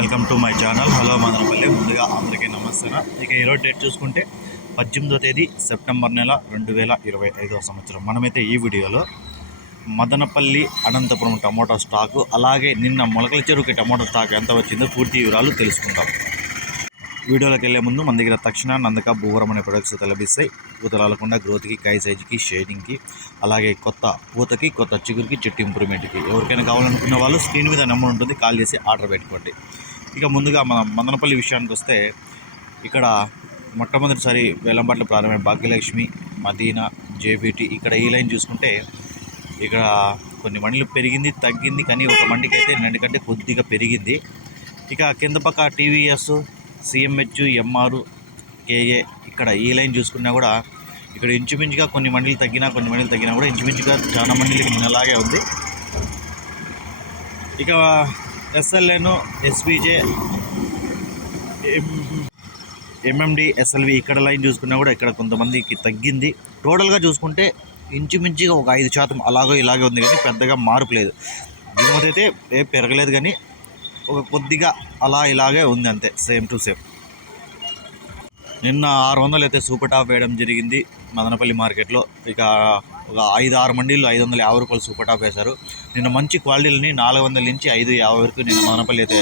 Welcome to my channel. Hello Madanapalli ముందుగా అందరికీ నమస్తే ఇక ఈరోజు డేట్ చూసుకుంటే పద్దెనిమిదో తేదీ సెప్టెంబర్ నెల రెండు వేల ఇరవై ఐదవ సంవత్సరం. మనమైతే ఈ వీడియోలో మదనపల్లి అనంతపురం టమోటా స్టాకు అలాగే నిన్న మొలకల చెరువుకి టమోటా స్టాక్ ఎంత వచ్చిందో పూర్తి వివరాలు తెలుసుకుంటాం వీడియోలోకి వెళ్ళే ముందు మన దగ్గర తక్షణ నందక భూవరం అనే ప్రొడక్ట్స్ తలభిస్తాయి పూతలాలకుండా గ్రోత్కి కాయ సైజుకి షేడింగ్కి అలాగే కొత్త పూతకి కొత్త చిగురికి చెట్టు ఇంప్రూవ్మెంట్కి ఎవరికైనా కావాలనుకున్న వాళ్ళు స్క్రీన్ మీద నెంబర్ ఉంటుంది. కాల్ చేసి ఆర్డర్ పెట్టుకోండి. ఇక ముందుగా మన మదనపల్లి విషయానికి వస్తే ఇక్కడ మొట్టమొదటిసారి వేలంపాట్లు ప్రారంభమైన భాగ్యలక్ష్మి మదీనా జేబీటీ ఇక్కడ ఈ లైన్ చూసుకుంటే ఇక్కడ కొన్ని మండలు పెరిగింది తగ్గింది కానీ ఒక మండికి అయితే నిన్నటికంటే కొద్దిగా పెరిగింది. ఇక కింద పక్క టీవీఎస్ సిఎంహెచ్ ఎంఆర్ కేఏ ఇక్కడ ఈ లైన్ చూసుకున్నా కూడా ఇక్కడ ఇంచుమించుగా కొన్ని మండలు తగ్గినా కొన్ని మండలు తగ్గినా కూడా ఇంచుమించుగా చాలా మండలికి నిన్నలాగే ఉంది. ఇక ఎస్ఎల్ఎన్ ఎస్బీజే ఎంఎండి ఎస్ఎల్వి ఇక్కడ లైన్ చూసుకున్నా కూడా ఇక్కడ కొంతమందికి తగ్గింది. టోటల్గా చూసుకుంటే ఇంచుమించుగా ఒక ఐదు శాతం అలాగో ఇలాగే ఉంది కానీ పెద్దగా మార్పు లేదు. దిగుమతి అయితే ఏ పెరగలేదు కానీ ఒక కొద్దిగా అలా ఇలాగే ఉంది అంతే సేమ్ టు సేమ్. నిన్న ఆరు వందలు అయితే సూపర్ టాప్ వేయడం జరిగింది మదనపల్లి మార్కెట్లో. ఇక ఒక ఐదు ఆరు మండీలు ఐదు వందల యాభై రూపాయలు సూపర్ టాప్ వేశారు. నిన్న మంచి క్వాలిటీలని నాలుగు వందల నుంచి ఐదు యాభై వరకు నిన్న మదనపల్లి అయితే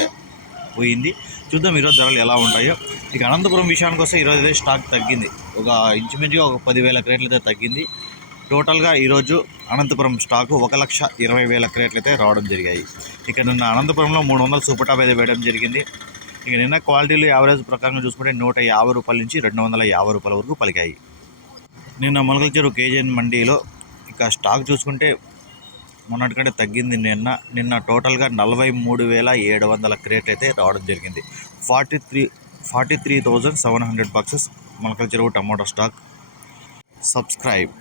పోయింది. చూద్దాం ఈరోజు ధరలు ఎలా ఉంటాయో. ఇక అనంతపురం విషయానికి వస్తే ఈరోజు అయితే స్టాక్ తగ్గింది. ఒక ఇంచుమించుగా ఒక పదివేల క్రేట్లు అయితే తగ్గింది. టోటల్గా ఈరోజు అనంతపురం స్టాకు ఒక లక్ష ఇరవై వేల క్రేట్లు అయితే రావడం జరిగాయి. ఇక నిన్న అనంతపురంలో మూడు వందల సూపర్ టాప్ అయితే వేయడం జరిగింది. ఇక నిన్న క్వాలిటీలు యావరేజ్ ప్రకారంగా చూసుకుంటే నూట యాభై రూపాయల నుంచి రెండు వందల యాభై రూపాయల వరకు పలికాయి. నిన్న మొలకల చెరువు కేజీఎన్ మండీలో ఇక స్టాక్ చూసుకుంటే మొన్నటికంటే తగ్గింది నిన్న. నిన్న టోటల్గా నలభై మూడు వేల ఏడు వందల క్రేట్ అయితే రావడం జరిగింది. Forty three forty three thousand seven hundred boxes Molakalacheruvu tomato stock. Subscribe.